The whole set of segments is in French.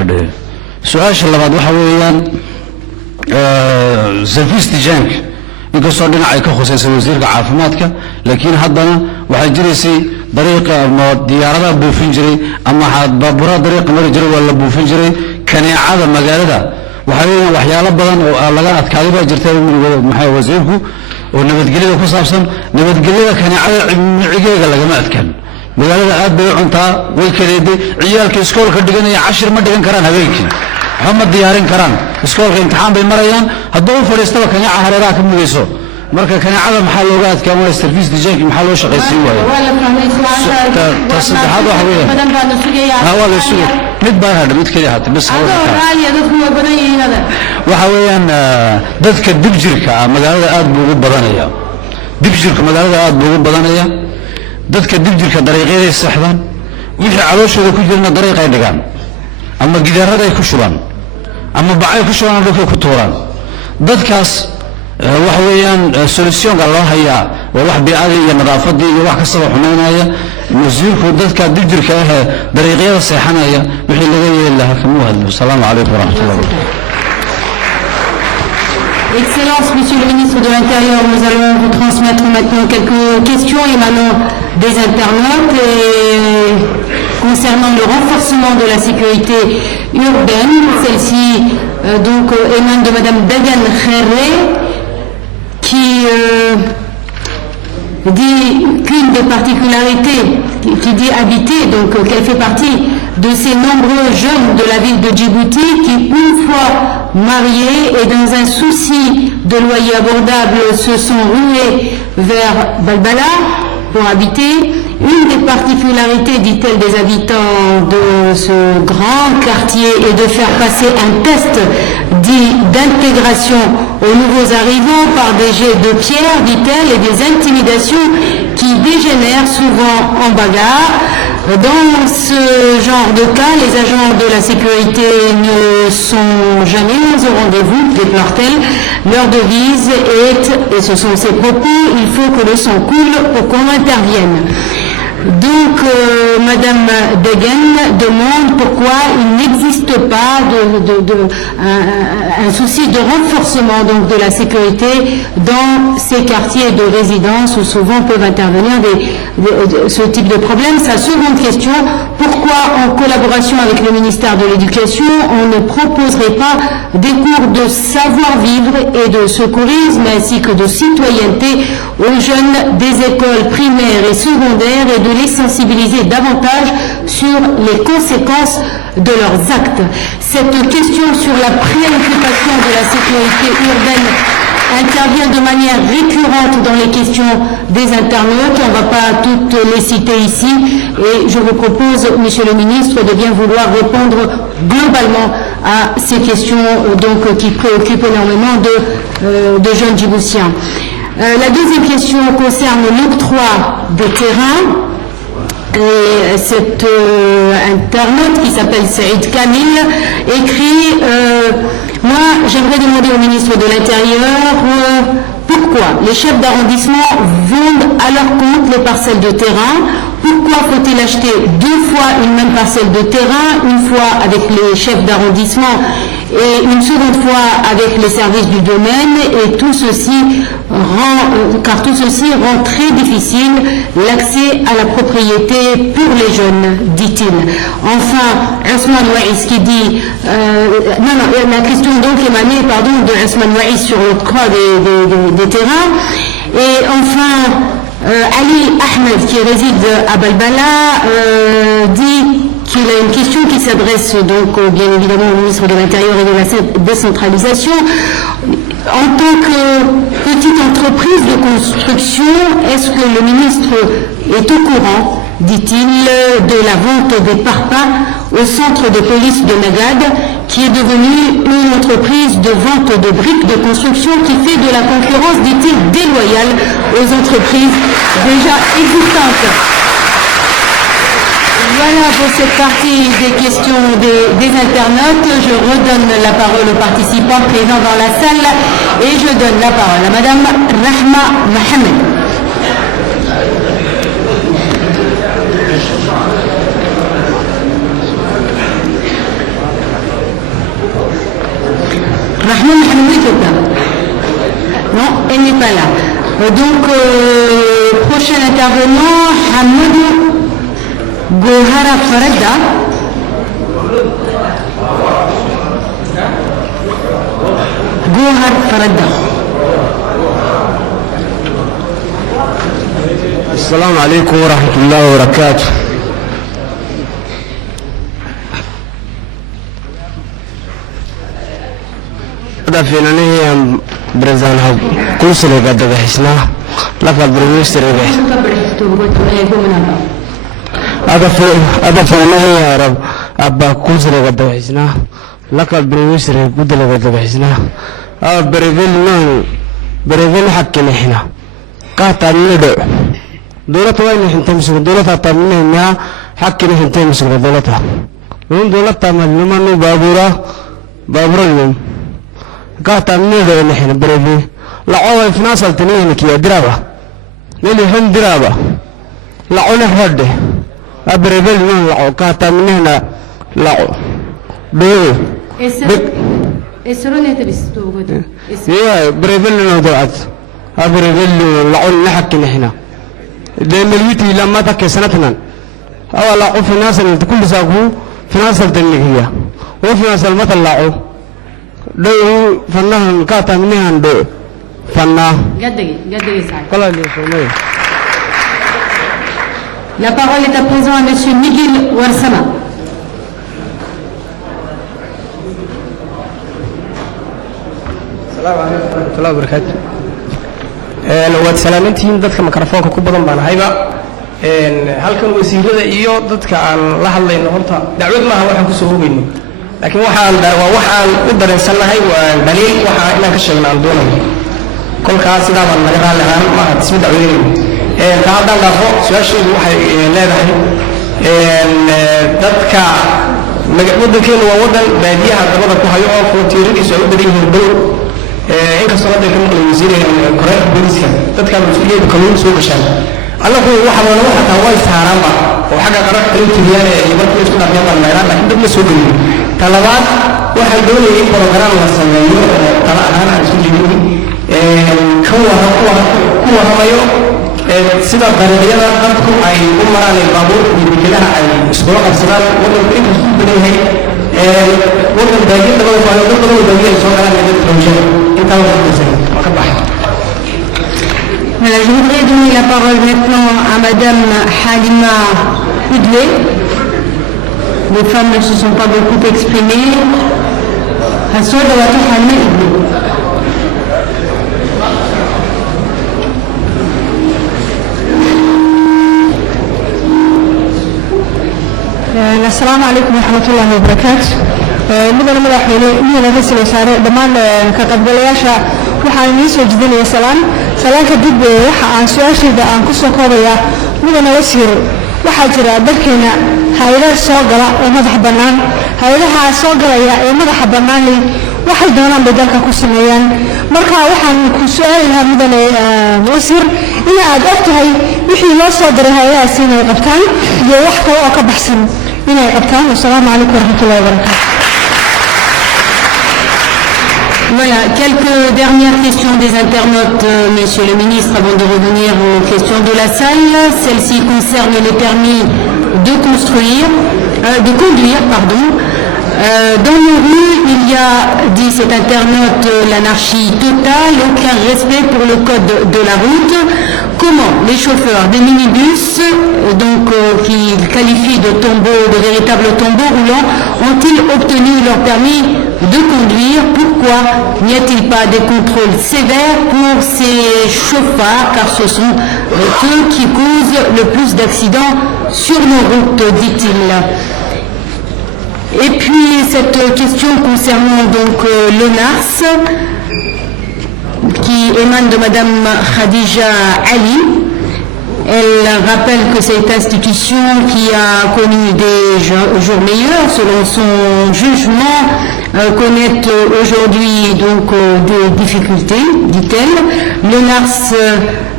hadhe su'aasha labaad waxa weeyaan service tijank inkastoo dhinacay ka khuseysay wasiirka caafimaadka laakiin haddana waxay jiraysay dariiqa ama diyaaradaha buufin jiray ama baabuuraha dariiqa mari jiray waa la buufin jiray kaneecada magaalada waxa weeyaan waxyaalo badan oo laga adkaaday baa jirta maxay wasiirku oo nabadgelyada ku saabsan nabadgelyada kaneecada cimrigeega lagama adkaan magaalada aad bay u cuntaa way kaleeday ciyaalka iskoolka dhiganaya 10 ma dhigan karaan habeenkii waxma diyaarin karaan iskoolka imtixaan bay marayaan hadduu u fadhiistaba kaneeca hareeraha ka mugayso marka kaneecada maxaa looga adkaan waa service dijanki maxaa loo shaqaysiin waayo tasaddexaad waxa weeyaan waa la sugay mid baa hadha mid kaliya hata bas waxa weeyaan dadka dibjirka magaalada aad buu ugu badanaya dibjirka magaalada aad buu ugu badanaya dadka dibjirka dariiqyada saxdan wixii calooshooda ku jirna dariiqay dhigaan ama gidaarada ay ku shubaan ama bacay ku shubaan dhulka ku tuuraan dadkaas waxa weeyaan solutionka loo hayaa waa wax biicada iyo nadaafada iyo wax kasta oo xumeynaya wasiirku dadka dibjirka ah dariiqyada seexanaya wixii laga yeelay lahaa kamuu hadlo salaamu calaykum waraxmatullahi wabarakaatuh. Excellence, Monsieur le ministre de l'Intérieur, nous allons vous transmettre maintenant quelques questions émanant des internautes et concernant le renforcement de la sécurité urbaine. Celle-ci donc émane de Madame Dagan Kherré qui dit qu'une des particularités, qui dit habiter, donc qu'elle fait partie de ces nombreux jeunes de la ville de Djibouti qui, une fois mariés et dans un souci de loyer abordable, se sont rués vers Balbala pour habiter. Une des particularités, dit-elle, des habitants de ce grand quartier est de faire passer un test dit d'intégration aux nouveaux arrivants par des jets de pierre, dit-elle, et des intimidations qui dégénèrent souvent en bagarre. Dans ce genre de cas, les agents de la sécurité ne sont jamais au rendez-vous, déplore-t-elle. Leur devise est, et ce sont ses propos, il faut que le sang coule pour qu'on intervienne. Donc, Madame Degen demande pourquoi il n'existe pas un souci de renforcement donc, de la sécurité dans ces quartiers de résidence où souvent peuvent intervenir ce type de problème. Sa seconde question, pourquoi en collaboration avec le ministère de l'Éducation, on ne proposerait pas des cours de savoir-vivre et de secourisme ainsi que de citoyenneté aux jeunes des écoles primaires et secondaires et de les sensibiliser davantage sur les conséquences de leurs actes. Cette question sur la préoccupation de la sécurité urbaine intervient de manière récurrente dans les questions des internautes. On ne va pas toutes les citer ici et je vous propose, Monsieur le ministre, de bien vouloir répondre globalement à ces questions donc, qui préoccupent énormément de jeunes djiboutiens. La deuxième question concerne l'octroi des terrains. Et cet internaute qui s'appelle Saïd Kamil écrit moi j'aimerais demander au ministre de l'Intérieur pourquoi les chefs d'arrondissement vendent à leur compte les parcelles de terrain. Pourquoi faut-il acheter deux fois une même parcelle de terrain, une fois avec les chefs d'arrondissement et une seconde fois avec les services du domaine, et tout ceci car tout ceci rend très difficile l'accès à la propriété pour les jeunes, dit-il. Enfin, Ousmane Waïs qui dit la question donc émanée de Ousmane Waïs sur le croix des terrains. Et enfin, Ali Ahmed qui réside à Balbala dit qu'il a une question qui s'adresse donc bien évidemment au ministre de l'Intérieur et de la décentralisation. En tant que petite entreprise de construction, est-ce que le ministre est au courant, dit-il, de la vente des parpaings au centre de police de Nagad, qui est devenue une entreprise de vente de briques de construction qui fait de la concurrence, dit-il, déloyale aux entreprises déjà existantes. Voilà pour cette partie des questions des internautes. Je redonne la parole aux participants présents dans la salle et je donne la parole à Madame Rahma Mohamed. Rahman Hanoui est là. Non, elle n'est pas là. Donc, prochain intervenant, Hamadou Gohara Farada. Gohar Farada. Assalamu alaikum wa rahmatullahi wa barakatuh. فينا برزانها كل سنة قد بحسنا لقد برميستر بحس هذا فينا يا رب أبا كل سنة قد بحسنا لقد برميستر قد قد بحسنا بريفيل حقنا هنا قاطع ندع دولة وين حنت مسك دولة تطمن إنها حقنا حنت مسك دولتها من دولة تعمل لما بابورا اليوم قاطع ندع نحن بريفيل لعوه في ناس التنين كي درابة للي هم درابة لعونا فرده أبريفيل من لعو قاطع من هنا لعو بيو اسرون يتبستو غدا يا بريفيل نودعت أبريفيل لعون نحكي هنا لأن الويتي لما تك سنتنا أو لعو في ناس اللي كل ساقو في ناس التنين هي وفي ناس المثل لعو دو فنان قاطع منها دو فنا قدقي سعد كلا اللي يسميه. La parole est à présent à monsieur Miguel Warsama. السلام عليكم ورحمة الله وبركاته. لو سلامتين dadka mikrofoonka ku badan baan hayba halkan wasiirada iyo dadka aan la hadlayno horta dacwad maaha waxaan ku soo hogeyno laakiin waxaan u dareensanahay waa daliil waxa inaan ka sheegno aan doonayo kolkaas sidaa baan naga raali ahaan maaha isma dacwadeyno ka haddaan dhaafo su-aasheedu waxay leedahay dadka wadankeenu waa wadan baadiyaha dabada ku hayo oo frontiiradiisu ay u badan yihiin dhow inkastoo hadda ka maqlay wasiirayaan koreerka booliska dadkaan mas-uuliyadda kalluun soo gashaan annagu waxaana xataa way saaraanba oo xagga qararka kale tiriyaan iyo markii isku dhaafyaan baan meeraan laakiin dad ma soo geliyo talabaad waxaan doonayay in program la sameeyo tala ahaan aan isku jibin ku waramayo sida dariiqyada dadku ay u maraan baabuurka iyo bikelaha ay iskula qabsadaan wadanku inkastuu badan yahay wadan baadiya dabada ku hayo dad badan oo baadiya ay soo galaan iyo dad xooshada intaa waa ka baxay. Voilà, je voudrais donner la parole maintenant à Madame Halima Oudlé. Les femmes ne se sont pas beaucoup exprimées. السلام عليكم ورحمة الله وبركاته. مدن مدحوينه مدن رئيس الوزراء دمان كقبلياشا waxaan idin soo jeedinayaa salaan kadib waxa aan su'aashayda aan ku soo koobaya mudane wasiir waxaa jira dalkeena hay'ado soo gala oo madax bannaan hay'adaha soo galaya ee madaxa bannaan waxay doonaan bay dalka ku sameeyaan marka waxaan ku su'aalayaa mudane wasiir in aad ogtahay wixii loo soo diray hay'adahaas inay qabtaan iyo wax kale oo ka baxsan inay qabtaan. Assalaamu calaykum warahmatullahi wabarakatuh. Voilà, quelques dernières questions des internautes, Monsieur le ministre, avant de revenir aux questions de la salle. Celle-ci concerne les permis de conduire. Dans nos rues, il y a, dit cet internaute, l'anarchie totale, aucun respect pour le code de la route. Comment les chauffeurs des minibus, qu'ils qualifient de véritables tombeaux roulants, ont-ils obtenu leur permis de conduire? Pourquoi n'y a-t-il pas des contrôles sévères pour ces chauffeurs, car ce sont eux qui causent le plus d'accidents sur nos routes, dit-il. Et puis cette question concernant donc le NARS, qui émane de Madame Khadija Ali. Elle rappelle que cette institution qui a connu des jours meilleurs, selon son jugement, connaît aujourd'hui donc des difficultés, dit-elle. L'ENARS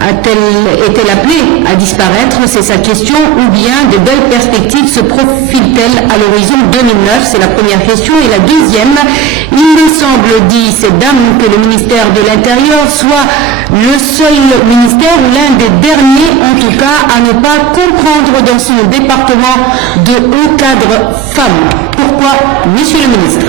est-elle appelée à disparaître? C'est sa question. Ou bien de belles perspectives se profilent-elles à l'horizon 2009? C'est la première question. Et la deuxième, il me semble, dit cette dame, que le ministère de l'Intérieur soit le seul ministère ou l'un des derniers, en tout cas, à ne pas comprendre dans son département de hauts cadres femmes. Pourquoi, monsieur le ministre?